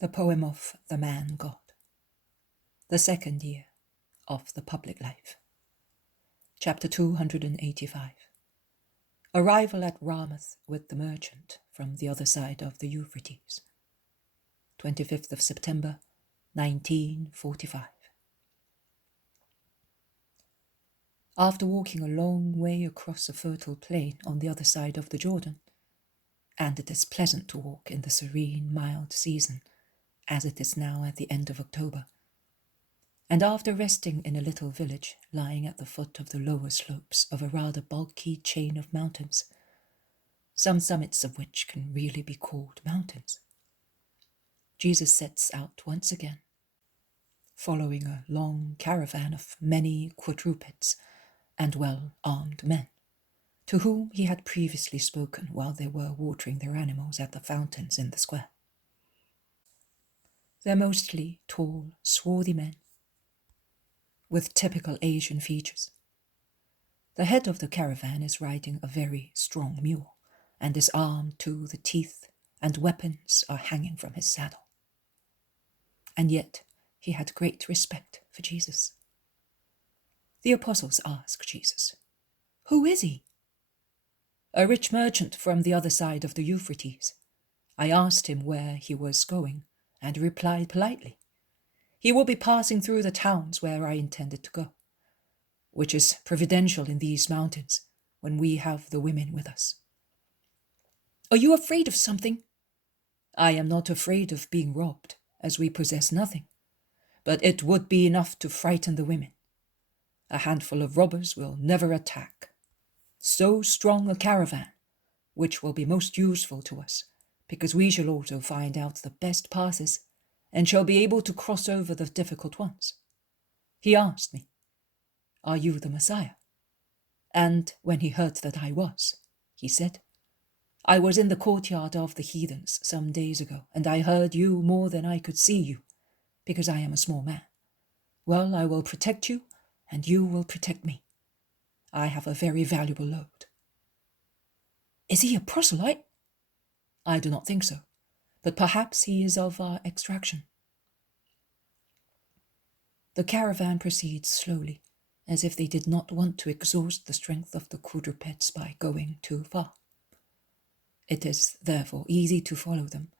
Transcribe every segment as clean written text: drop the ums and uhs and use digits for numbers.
The poem of the man God. The second year of the public life. Chapter 285. Arrival at Ramoth with the merchant from the other side of the Euphrates. 25th of September, 1945. After walking a long way across a fertile plain on the other side of the Jordan, and it is pleasant to walk in the serene, mild season, as it is now at the end of October, and after resting in a little village lying at the foot of the lower slopes of a rather bulky chain of mountains, some summits of which can really be called mountains, Jesus sets out once again, following a long caravan of many quadrupeds and well-armed men, to whom he had previously spoken while they were watering their animals at the fountains in the square. They're mostly tall, swarthy men, with typical Asian features. The head of the caravan is riding a very strong mule, and is armed to the teeth, and weapons are hanging from his saddle. And yet he had great respect for Jesus. The apostles ask Jesus, "Who is he?" "A rich merchant from the other side of the Euphrates. I asked him where he was going, and he replied politely, 'He will be passing through the towns where I intended to go,' which is providential in these mountains when we have the women with us." "Are you afraid of something?" "I am not afraid of being robbed, as we possess nothing, but it would be enough to frighten the women. A handful of robbers will never attack so strong a caravan, which will be most useful to us, because we shall also find out the best passes and shall be able to cross over the difficult ones." He asked me, "Are you the Messiah?" And when he heard that I was, he said, "I was in the courtyard of the heathens some days ago, and I heard you more than I could see you, because I am a small man. Well, I will protect you, and you will protect me. I have a very valuable load." "Is he a proselyte?" "I do not think so, but perhaps he is of our extraction." The caravan proceeds slowly, as if they did not want to exhaust the strength of the quadrupeds by going too far. It is therefore easy to follow them,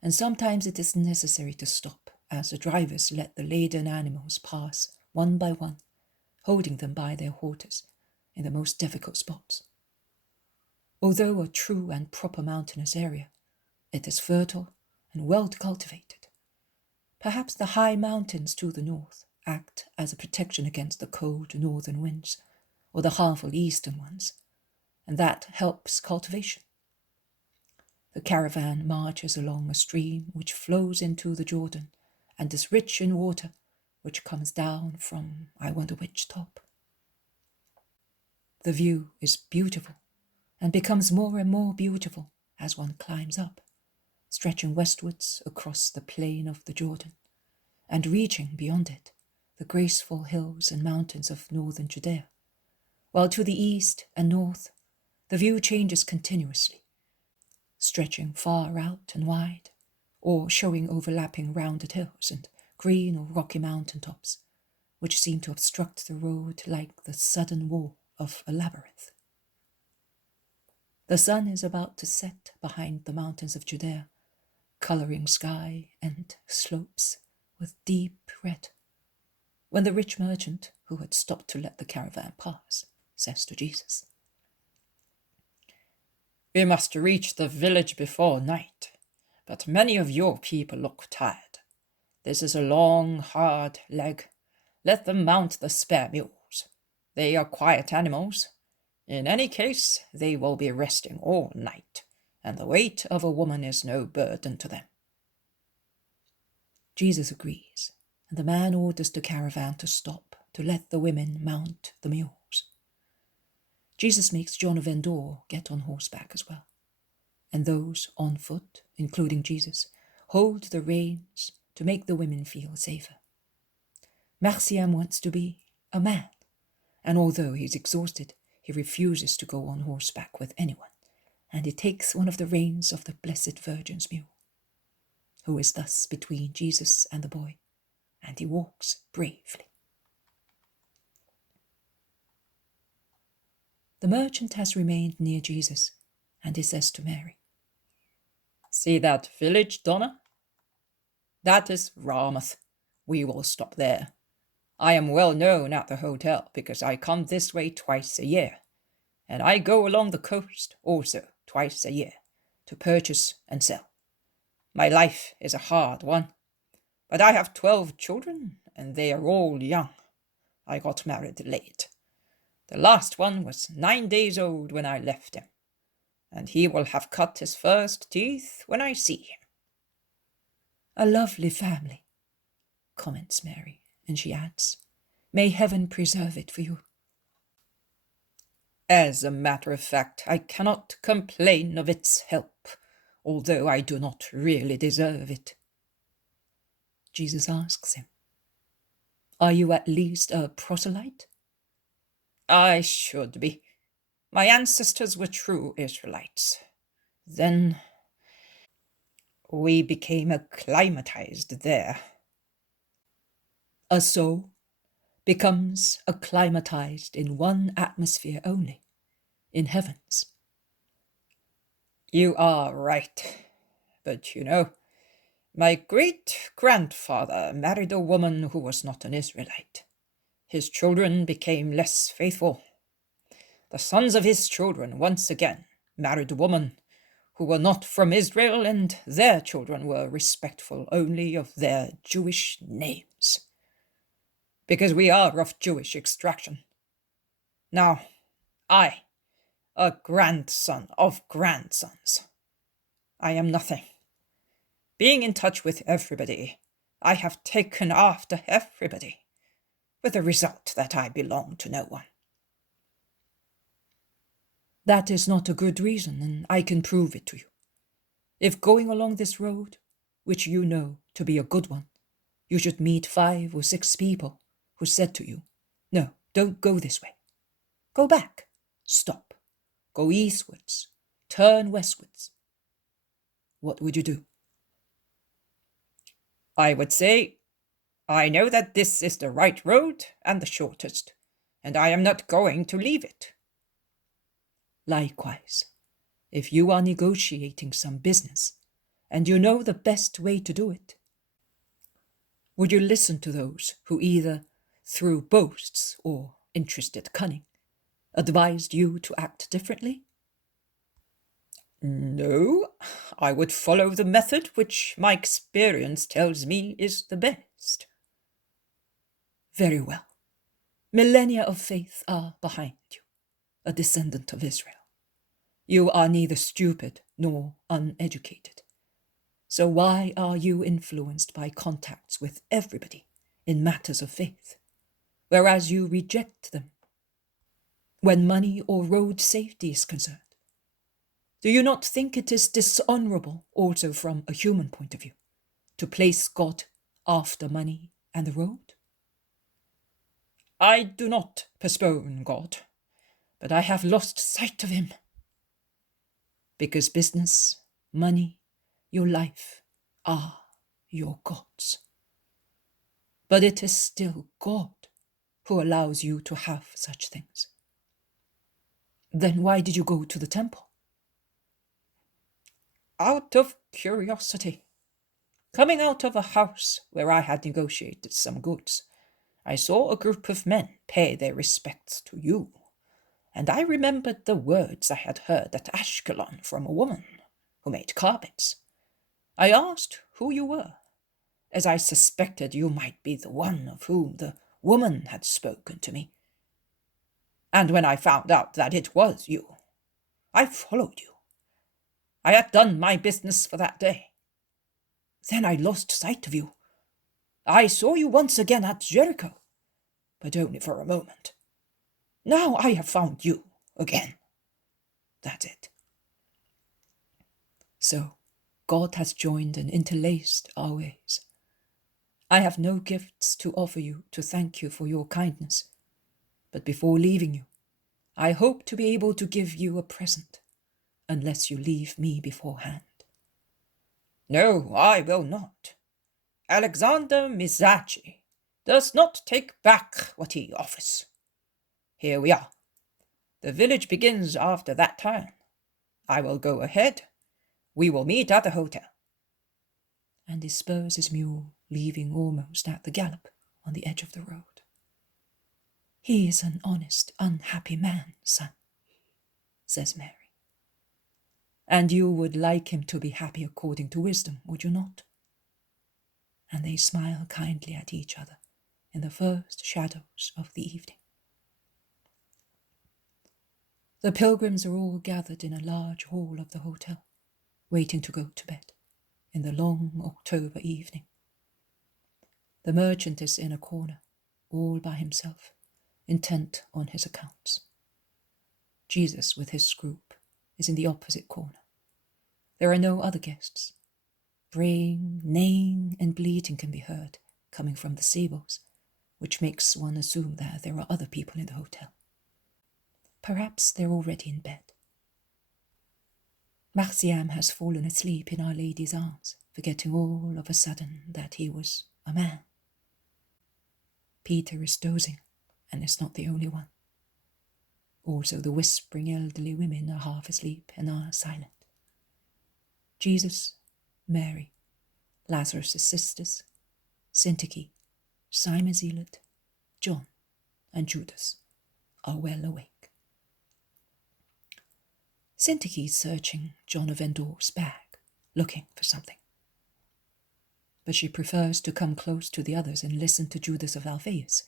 and sometimes it is necessary to stop, as the drivers let the laden animals pass one by one, holding them by their halters in the most difficult spots. Although a true and proper mountainous area, it is fertile and well cultivated. Perhaps the high mountains to the north act as a protection against the cold northern winds, or the harmful eastern ones, and that helps cultivation. The caravan marches along a stream which flows into the Jordan and is rich in water, which comes down from I wonder which top. The view is beautiful, and becomes more and more beautiful as one climbs up, stretching westwards across the plain of the Jordan, and reaching beyond it the graceful hills and mountains of northern Judea, while to the east and north the view changes continuously, stretching far out and wide, or showing overlapping rounded hills and green or rocky mountain tops, which seem to obstruct the road like the sudden wall of a labyrinth. The sun is about to set behind the mountains of Judea, colouring sky and slopes with deep red, when the rich merchant, who had stopped to let the caravan pass, says to Jesus, "We must reach the village before night, but many of your people look tired. This is a long, hard leg. Let them mount the spare mules. They are quiet animals. In any case, they will be resting all night, and the weight of a woman is no burden to them." Jesus agrees, and the man orders the caravan to stop to let the women mount the mules. Jesus makes John of Endor get on horseback as well, and those on foot, including Jesus, hold the reins to make the women feel safer. Marciam wants to be a man, and although he's exhausted, he refuses to go on horseback with anyone, and he takes one of the reins of the Blessed Virgin's mule. who is thus between Jesus and the boy, and he walks bravely. The merchant has remained near Jesus, and he says to Mary, "See that village, Donna? That is Ramoth. We will stop there. I am well known at the hotel because I come this way twice a year, and I go along the coast also twice a year to purchase and sell. My life is a hard one, but I have 12 children, and they are all young. I got married late. The last one was 9 days old when I left him, and he will have cut his first teeth when I see him." "A lovely family," comments Mary, and she adds, "May heaven preserve it for you." "As a matter of fact, I cannot complain of its help, although I do not really deserve it." Jesus asks him, "Are you at least a proselyte?" "I should be. My ancestors were true Israelites. Then we became acclimatized there." A soul becomes acclimatized in one atmosphere only, in heavens. "You are right. But my great-grandfather married a woman who was not an Israelite. His children became less faithful. The sons of his children once again married a woman who were not from Israel, and their children were respectful only of their Jewish names, because we are of Jewish extraction. Now, I, a grandson of grandsons, I am nothing. Being in touch with everybody, I have taken after everybody, with the result that I belong to no one." "That is not a good reason, and I can prove it to you. If going along this road, which you know to be a good one, you should meet 5 or 6 people who said to you, 'No, don't go this way. Go back. Stop. Go eastwards. Turn westwards.' What would you do?" "I would say, I know that this is the right road and the shortest, and I am not going to leave it." Likewise, if you are negotiating some business, and you know the best way to do it, would you listen to those who either, through boasts or interested cunning, advised you to act differently? No, I would follow the method which my experience tells me is the best. Very well. Millennia of faith are behind you, a descendant of Israel. You are neither stupid nor uneducated. So why are you influenced by contacts with everybody in matters of faith, whereas you reject them when money or road safety is concerned? Do you not think it is dishonorable, also from a human point of view, to place God after money and the road? I do not postpone God, but I have lost sight of him. Because business, money, your life are your gods. But it is still God who allows you to have such things. Then why did you go to the temple? Out of curiosity. Coming out of a house where I had negotiated some goods, I saw a group of men pay their respects to you, and I remembered the words I had heard at Ashkelon from a woman who made carpets. I asked who you were, as I suspected you might be the one of whom the woman had spoken to me. And when I found out that it was you, I followed you. I had done my business for that day. Then I lost sight of you. I saw you once again at Jericho, but only for a moment. Now I have found you again. That's it. So, God has joined and interlaced our ways. I have no gifts to offer you to thank you for your kindness, but before leaving you, I hope to be able to give you a present, unless you leave me beforehand. No, I will not. Alexander Mizachi does not take back what he offers. Here we are. The village begins after that turn. I will go ahead. We will meet at the hotel. And he spurs his mule, leaving almost at the gallop on the edge of the road. He is an honest, unhappy man, son, says Mary. And you would like him to be happy according to wisdom, would you not? And they smile kindly at each other in the first shadows of the evening. The pilgrims are all gathered in a large hall of the hotel, waiting to go to bed in the long October evening. The merchant is in a corner, all by himself, intent on his accounts. Jesus, with his group, is in the opposite corner. There are no other guests. Braying, neighing, and bleating can be heard coming from the stables, which makes one assume that there are other people in the hotel. Perhaps they're already in bed. Marciam has fallen asleep in Our Lady's arms, forgetting all of a sudden that he was a man. Peter is dozing, and is not the only one. Also the whispering elderly women are half asleep and are silent. Jesus, Mary, Lazarus' sisters, Syntyche, Simon Zealot, John, and Judas are well awake. Syntyche is searching John of Endor's bag, looking for something. But she prefers to come close to the others and listen to Judas of Alphaeus,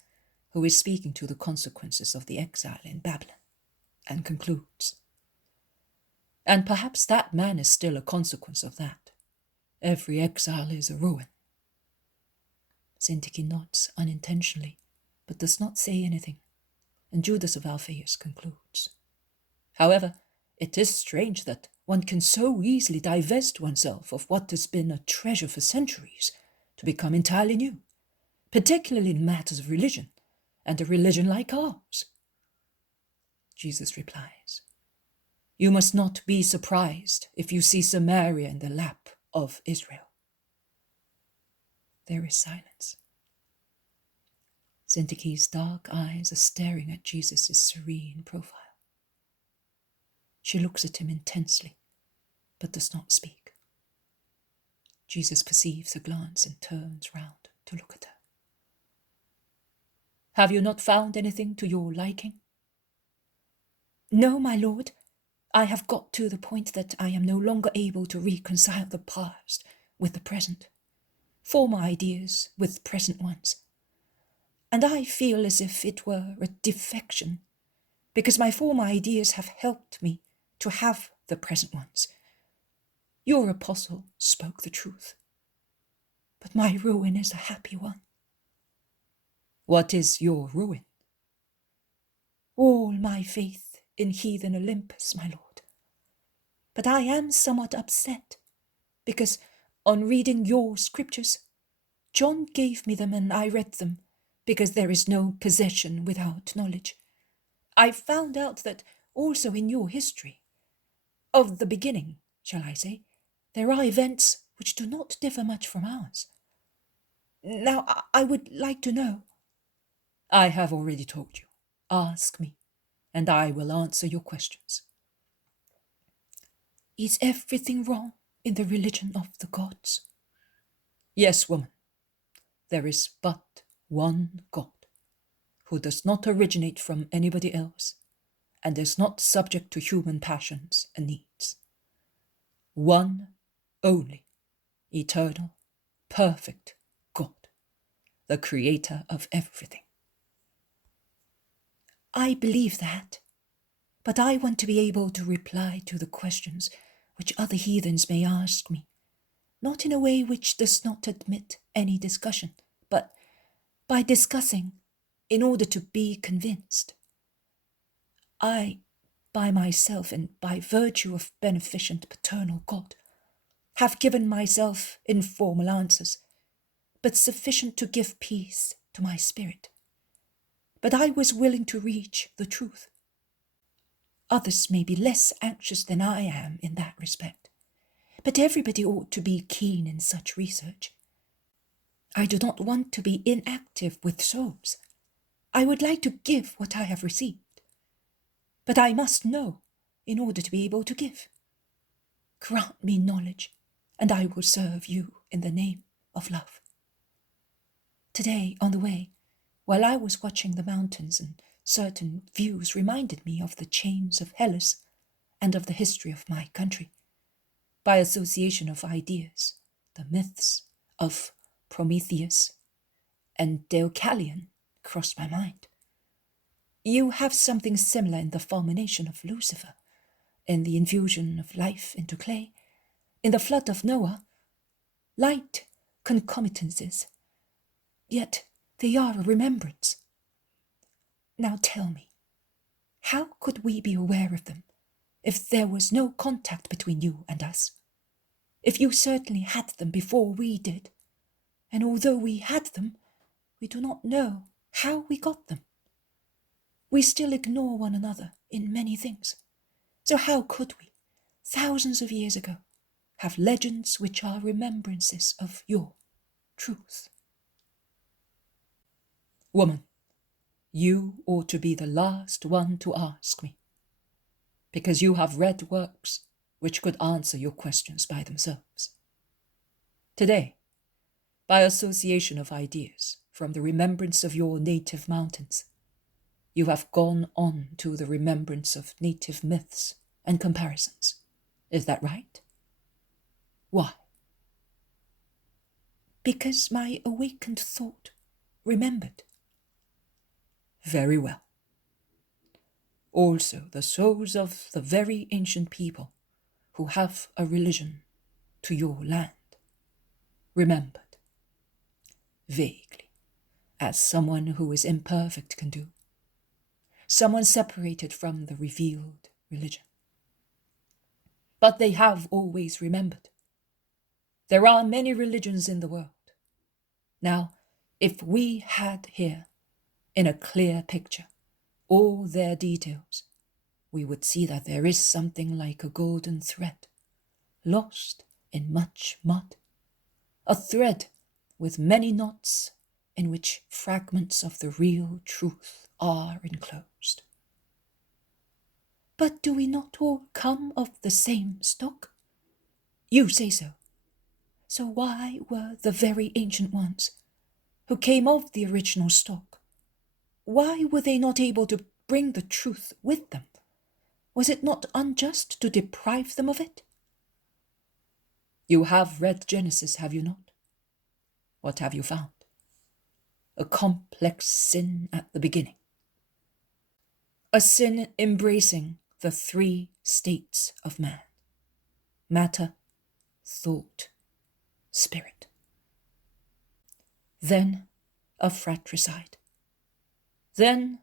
who is speaking to the consequences of the exile in Babylon, and concludes, "And perhaps that man is still a consequence of that. Every exile is a ruin." Syntyche nods unintentionally, but does not say anything, and Judas of Alphaeus concludes, "However, it is strange that one can so easily divest oneself of what has been a treasure for centuries to become entirely new, particularly in matters of religion, and a religion like ours." Jesus replies, "You must not be surprised if you see Samaria in the lap of Israel." There is silence. Syntyche's dark eyes are staring at Jesus' serene profile. She looks at him intensely, but does not speak. Jesus perceives her glance and turns round to look at her. "Have you not found anything to your liking?" "No, my lord. I have got to the point that I am no longer able to reconcile the past with the present, former ideas with present ones. And I feel as if it were a defection, because my former ideas have helped me to have the present ones. Your apostle spoke the truth, but my ruin is a happy one." "What is your ruin?" "All my faith in heathen Olympus, my lord. But I am somewhat upset, because on reading your scriptures, John gave me them and I read them, because there is no possession without knowledge. I found out that also in your history, of the beginning, shall I say, there are events which do not differ much from ours. Now, I would like to know—" "I have already told you. Ask me, and I will answer your questions." "Is everything wrong in the religion of the gods?" "Yes, woman. There is but one God, who does not originate from anybody else, and is not subject to human passions and needs. One only, eternal, perfect God, the creator of everything." "I believe that, but I want to be able to reply to the questions which other heathens may ask me, not in a way which does not admit any discussion, but by discussing in order to be convinced. I, by myself and by virtue of beneficent paternal God, have given myself informal answers, but sufficient to give peace to my spirit. But I was willing to reach the truth. Others may be less anxious than I am in that respect, But everybody ought to be keen in such research. I do not want to be inactive with souls. I would like to give what I have received. But I must know in order to be able to give. Grant me knowledge, and I will serve you in the name of love. Today, on the way, while I was watching the mountains, and certain views reminded me of the chains of Hellas and of the history of my country, by association of ideas, the myths of Prometheus and Deucalion crossed my mind. You have something similar in the fulmination of Lucifer, in the infusion of life into clay, in the flood of Noah, light concomitances, yet they are a remembrance. Now tell me, how could we be aware of them if there was no contact between you and us? If you certainly had them before we did, and although we had them, we do not know how we got them. We still ignore one another in many things. So how could we, thousands of years ago, have legends which are remembrances of your truth? Woman, you ought to be the last one to ask me, because you have read works which could answer your questions by themselves. Today, by association of ideas from the remembrance of your native mountains, you have gone on to the remembrance of native myths and comparisons. Is that right? Why? Because my awakened thought remembered. Very well. Also, the souls of the very ancient people who have a religion to your land remembered. Vaguely, as someone who is imperfect can do. Someone separated from the revealed religion. But they have always remembered. There are many religions in the world. Now, if we had here, in a clear picture, all their details, we would see that there is something like a golden thread, lost in much mud, a thread with many knots in which fragments of the real truth are enclosed. But do we not all come of the same stock? You say so. So why were the very ancient ones, who came of the original stock, why were they not able to bring the truth with them? Was it not unjust to deprive them of it? You have read Genesis, have you not? What have you found? A complex sin at the beginning. A sin embracing the three states of man: matter, thought, spirit. Then a fratricide. Then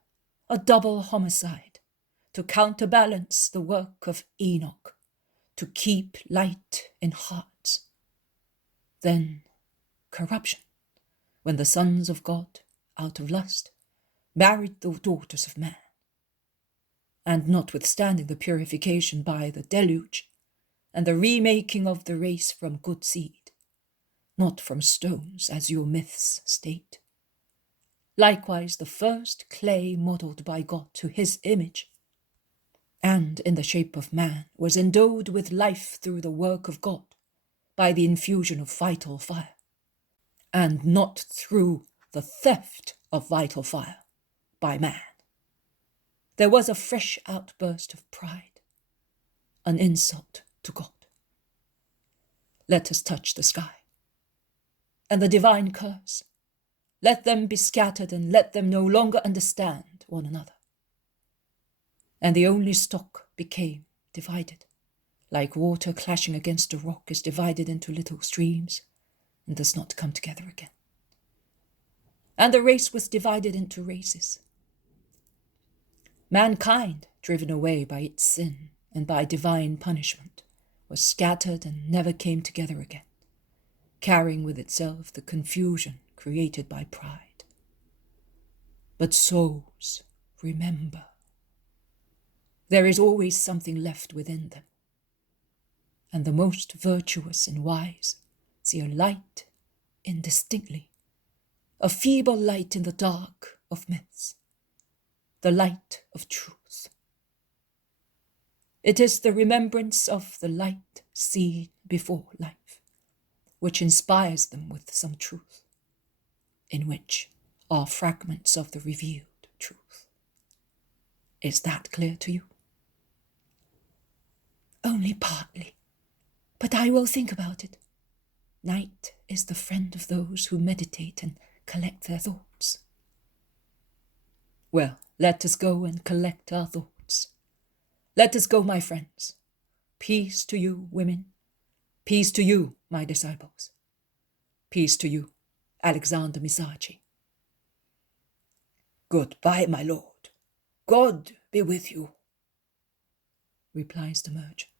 a double homicide to counterbalance the work of Enoch, to keep light in hearts. Then corruption, when the sons of God, out of lust, married the daughters of man. And notwithstanding the purification by the deluge, and the remaking of the race from good seed, not from stones, as your myths state. Likewise the first clay modelled by God to his image, and in the shape of man, was endowed with life through the work of God, by the infusion of vital fire, and not through the theft of vital fire by man. There was a fresh outburst of pride, an insult to God. Let us touch the sky, and the divine curse. Let them be scattered, and let them no longer understand one another. And the only stock became divided, like water clashing against a rock is divided into little streams, and does not come together again. And the race was divided into races. Mankind, driven away by its sin and by divine punishment, was scattered and never came together again, carrying with itself the confusion created by pride. But souls remember. There is always something left within them. and the most virtuous and wise see a light indistinctly, a feeble light in the dark of myths, the light of truth. It is the remembrance of the light seen before life, which inspires them with some truth, in which are fragments of the revealed truth. Is that clear to you? Only partly, but I will think about it. Night is the friend of those who meditate and collect their thoughts. Well, let us go and collect our thoughts. Let us go, my friends. Peace to you, women. Peace to you, my disciples. Peace to you, Alexander Misaci. Goodbye, my lord. God be with you, replies the merchant.